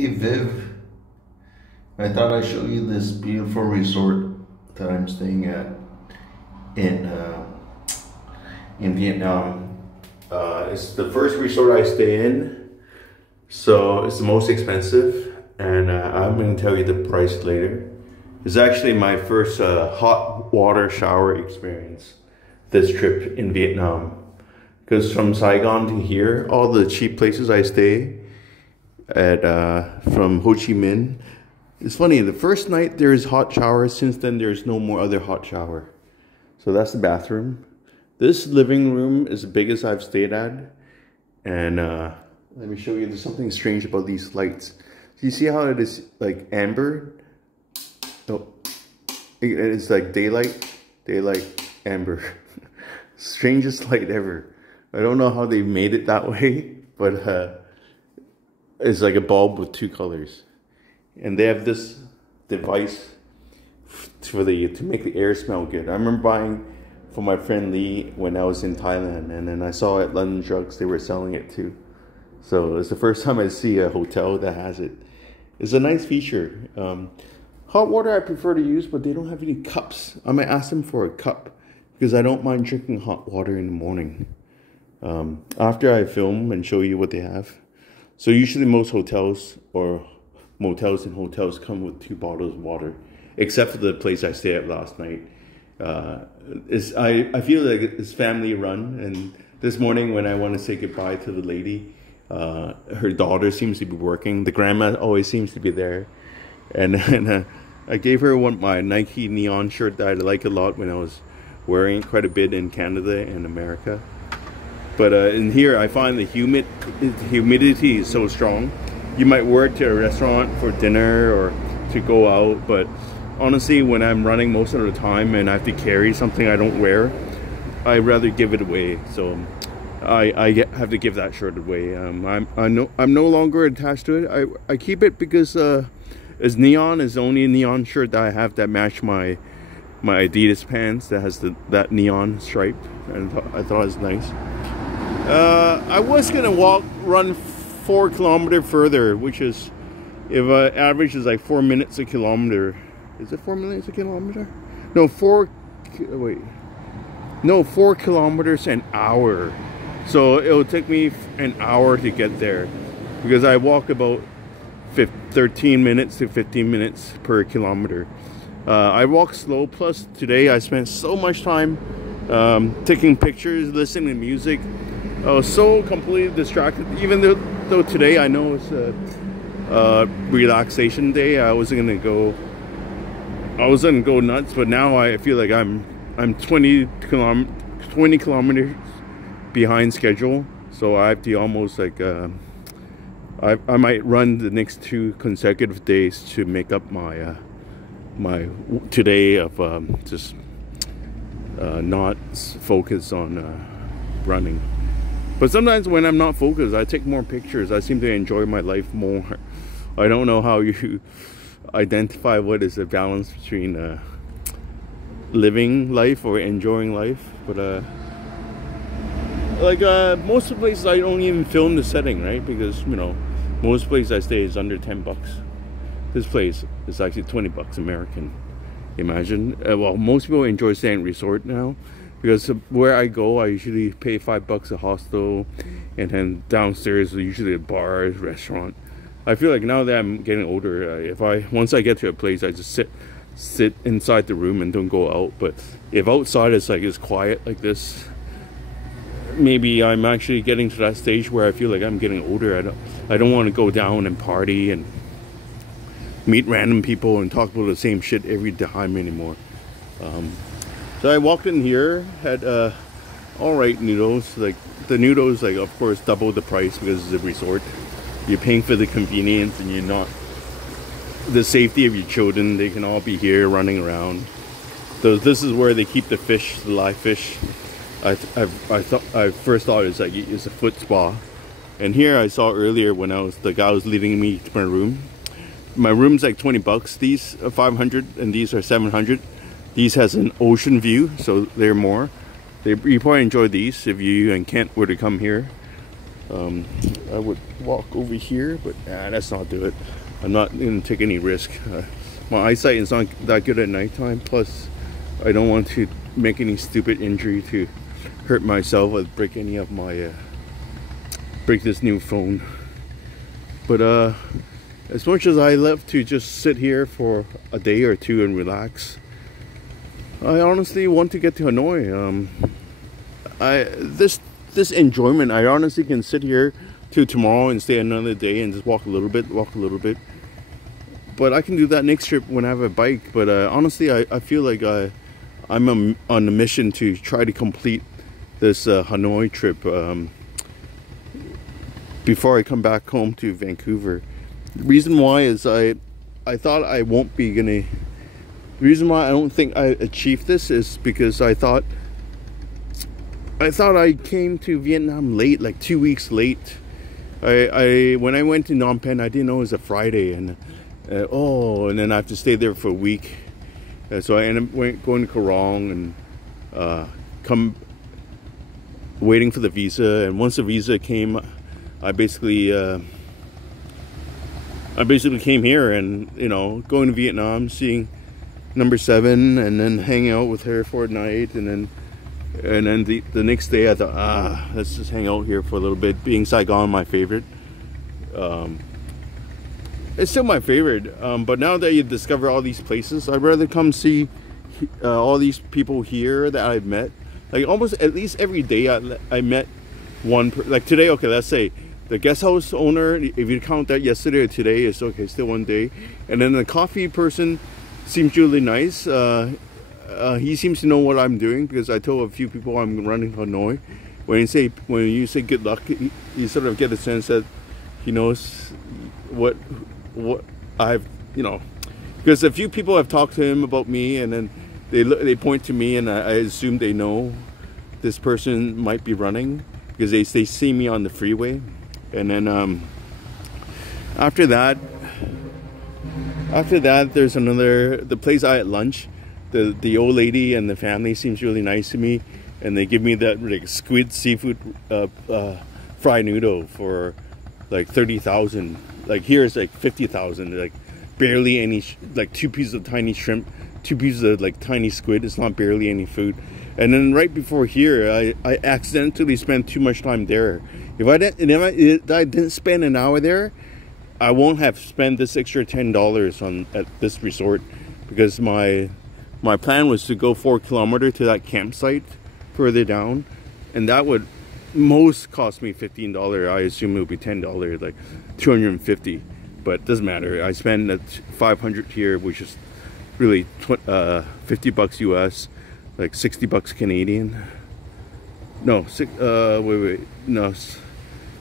Hey Viv, I thought I'd show you this beautiful resort that I'm staying at in uh, in Vietnam. It's the first resort I stay in, so it's the most expensive, and I'm going to tell you the price later. It's actually my first hot water shower experience this trip in Vietnam. Because from Saigon to here, all the cheap places I stay at from Ho Chi Minh. It's funny, the first night there's hot showers, since then there's no more other hot shower. So that's the bathroom. This living room is the biggest I've stayed at. And let me show you, there's something strange about these lights. Do you see how it is like amber? Oh, it's like daylight, amber. Strangest light ever. I don't know how they made it that way, but it's like a bulb with two colors. And they have this device to make the air smell good. I remember buying for my friend Lee when I was in Thailand, and then I saw at London Drugs they were selling it too. So it's the first time I see a hotel that has it. It's a nice feature. Hot water I prefer to use, but they don't have any cups. I might ask them for a cup because I don't mind drinking hot water in the morning. After I film and show you what they have. So usually most hotels or motels and hotels come with 2 bottles of water, except for the place I stayed at last night. I feel like it's family run, and this morning when I want to say goodbye to the lady, her daughter seems to be working. The grandma always seems to be there, and I gave her my Nike neon shirt that I like a lot when I was wearing it quite a bit in Canada and America. But in here, I find the humidity is so strong. You might wear it to a restaurant for dinner or to go out, but honestly, when I'm running most of the time and I have to carry something I don't wear, I'd rather give it away. So I have to give that shirt away. I'm no longer attached to it. I keep it because it's neon. It's the only neon shirt that I have that match my Adidas pants that has that neon stripe, and I thought it was nice. I was gonna run 4 kilometers further, which is, if average is like 4 minutes a kilometer. Is it 4 minutes a kilometer? No, 4 kilometers an hour. So it'll take me an hour to get there, because I walk about 13 minutes to 15 minutes per kilometer. I walk slow, plus today I spent so much time taking pictures, listening to music. I was so completely distracted, even though today I know it's a relaxation day. I wasn't gonna go nuts, but now I feel like I'm 20 kilometers behind schedule, so I have to almost like I might run the next 2 consecutive days to make up my today of just not focus on running. But sometimes when I'm not focused, I take more pictures. I seem to enjoy my life more. I don't know how you identify what is the balance between living life or enjoying life. But most of the places I don't even film the setting, right? Because, you know, most places I stay is under 10 bucks. This place is actually 20 bucks American. Imagine. Well, most people enjoy staying at resort now, because where I go, I usually pay 5 bucks a hostel, and then downstairs is usually a bar, restaurant. I feel like now that I'm getting older, once I get to a place, I just sit inside the room and don't go out. But if outside it's quiet like this, maybe I'm actually getting to that stage where I feel like I'm getting older. I don't want to go down and party and meet random people and talk about the same shit every time anymore. So I walked in here, had alright noodles. Like the noodles, like of course double the price because it's a resort. You're paying for the convenience, and you're not the safety of your children. They can all be here running around. So this is where they keep the fish, the live fish. I first thought it's a foot spa. And here I saw earlier when the guy was leading me to my room. My room's like 20 bucks. These are 500 and these are 700. These has an ocean view, so they're more. You probably enjoy these if you and Kent were to come here. I would walk over here, but let's not do it. I'm not going to take any risk. My eyesight is not that good at nighttime, plus I don't want to make any stupid injury to hurt myself or break any of my break this new phone. But as much as I love to just sit here for a day or two and relax, I honestly want to get to Hanoi. This enjoyment, I honestly can sit here till tomorrow and stay another day and just walk a little bit. But I can do that next trip when I have a bike. But honestly, I feel like I'm on a mission to try to complete this Hanoi trip before I come back home to Vancouver. The reason why is I thought I won't be gonna. The reason why I don't think I achieved this is because I thought I came to Vietnam late, like 2 weeks late. When I went to Phnom Penh, I didn't know it was a Friday, and and then I have to stay there for a week. So I ended up going to Korong and waiting for the visa. And once the visa came, I basically came here, and going to Vietnam, seeing Number 7, and then hanging out with her for a night, and then the next day I thought, let's just hang out here for a little bit. Being Saigon my favorite, it's still my favorite, but now that you discover all these places, I'd rather come see all these people here that I've met. Like almost at least every day I met one, like today, okay, let's say the guest house owner, if you count that yesterday or today, is okay, still one day. And then the coffee person seems really nice. He seems to know what I'm doing, because I told a few people I'm running Hanoi. When you say good luck, you sort of get a sense that he knows what I've, because a few people have talked to him about me, and then they point to me, and I assume they know this person might be running because they see me on the freeway. And then after that, there's the place I had lunch. The old lady and the family seems really nice to me, and they give me that like squid seafood fried noodle for like 30,000. Like here it's like 50,000. Like barely any, like 2 pieces of tiny shrimp, 2 pieces of like tiny squid. It's not barely any food. And then right before here, I accidentally spent too much time there. If I didn't spend an hour there, I won't have spent this extra $10 at this resort, because my plan was to go 4 kilometers to that campsite further down, and that would most cost me $15. I assume it would be $10, like $250, but it doesn't matter. I spend that $500 here, which is really $50 US, like $60 Canadian. No, no,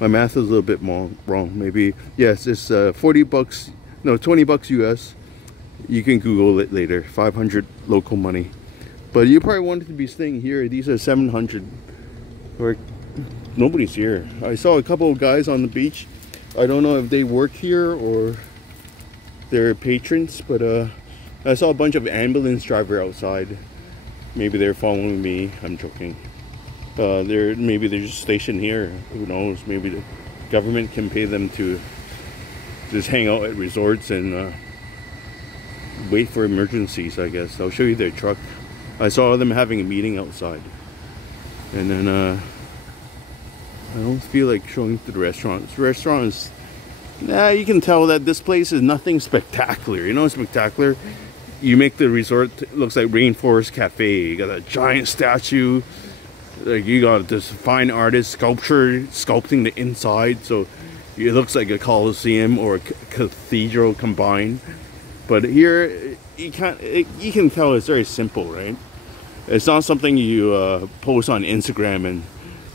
my math is a little bit wrong. Maybe, yes, it's $40, no, $20 US. You can Google it later. 500 local money. But you probably wanted to be staying here. These are 700. Where nobody's here. I saw a couple of guys on the beach. I don't know if they work here or they're patrons, but I saw a bunch of ambulance driver outside. Maybe they're following me. I'm joking. Maybe they're just stationed here. Who knows? Maybe the government can pay them to just hang out at resorts and wait for emergencies, I guess. I'll show you their truck. I saw them having a meeting outside. And then I don't feel like showing to the restaurants. Restaurants, you can tell that this place is nothing spectacular. You know what's spectacular? You make the resort looks like Rainforest Cafe. You got a giant statue. Like you got this fine artist sculpting the inside, so it looks like a coliseum or a cathedral combined. But here, you can tell it's very simple, right? It's not something you post on Instagram and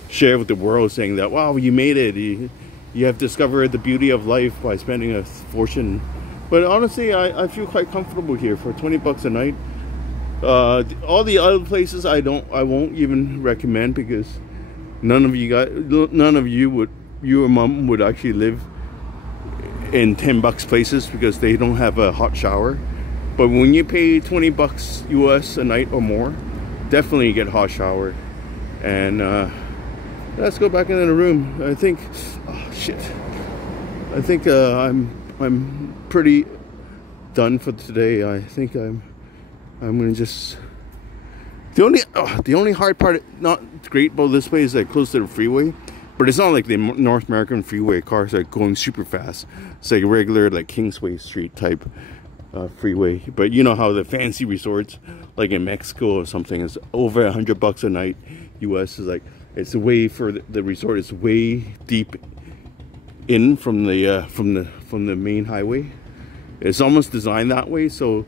share with the world, saying that, wow, you made it. You have discovered the beauty of life by spending a fortune. But honestly, I feel quite comfortable here for $20 a night. All the other places I won't even recommend, because none of you or mom would actually live in $10 places, because they don't have a hot shower. But when you pay $20 US a night or more, definitely get a hot shower. And let's go back into the room. I think, oh shit. I think I'm pretty done for today. I think I'm gonna just. The only hard part, not great about this place, is that close to the freeway, but it's not like the North American freeway. Cars are going super fast. It's like a regular like Kingsway Street type freeway. But you know how the fancy resorts, like in Mexico or something, is over $100 a night. US is like, it's way for the resort. It's way deep in from the main highway. It's almost designed that way, so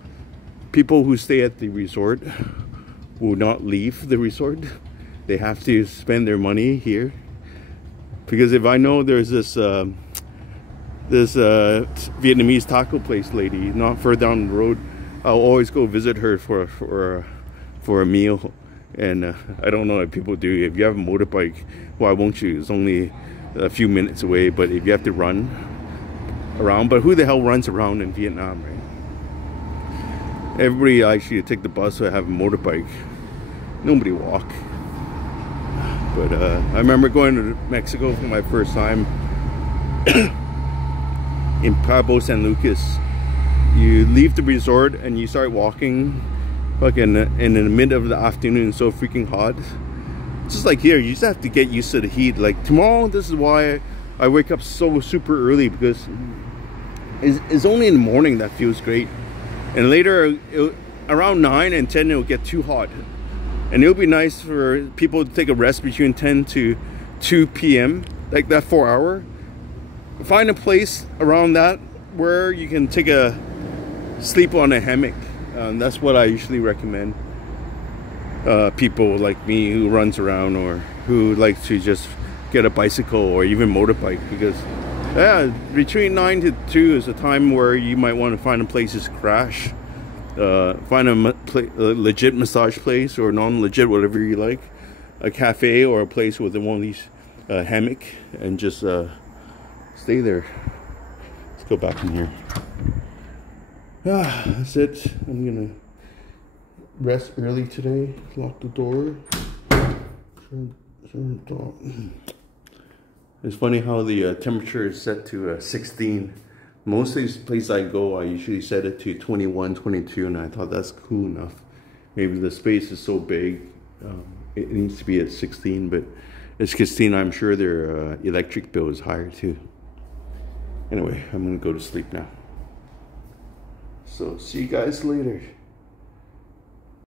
people who stay at the resort will not leave the resort. They have to spend their money here, because if I know there's this Vietnamese taco place lady not far down the road, I'll always go visit her for a meal. And I don't know if people do. If you have a motorbike, why won't you? It's only a few minutes away. But if you have to run around, but who the hell runs around in Vietnam, right? Everybody actually take the bus or have a motorbike. Nobody walk. But I remember going to Mexico for my first time in Cabo San Lucas. You leave the resort and you start walking fucking in the mid of the afternoon. So freaking hot. Just like here, you just have to get used to the heat. Like tomorrow, this is why I wake up so super early, because it's only in the morning that feels great. And later, around 9 and 10, it'll get too hot. And it'll be nice for people to take a rest between 10 to 2 p.m. Like that 4 hour. Find a place around that where you can take a sleep on a hammock. That's what I usually recommend. People like me who runs around, or who like to just get a bicycle or even motorbike, because yeah, between 9 to 2 is a time where you might want to find a place to crash. Find a legit massage place, or non-legit, whatever you like, a cafe or a place with one of these hammock, and just stay there. Let's go back in here. That's it. I'm gonna rest early today. Lock the door. It's funny how the temperature is set to 16. Most of these places I go, I usually set it to 21, 22, and I thought that's cool enough. Maybe the space is so big, it needs to be at 16, but at 16, I'm sure their electric bill is higher too. Anyway, I'm gonna go to sleep now. So see you guys later.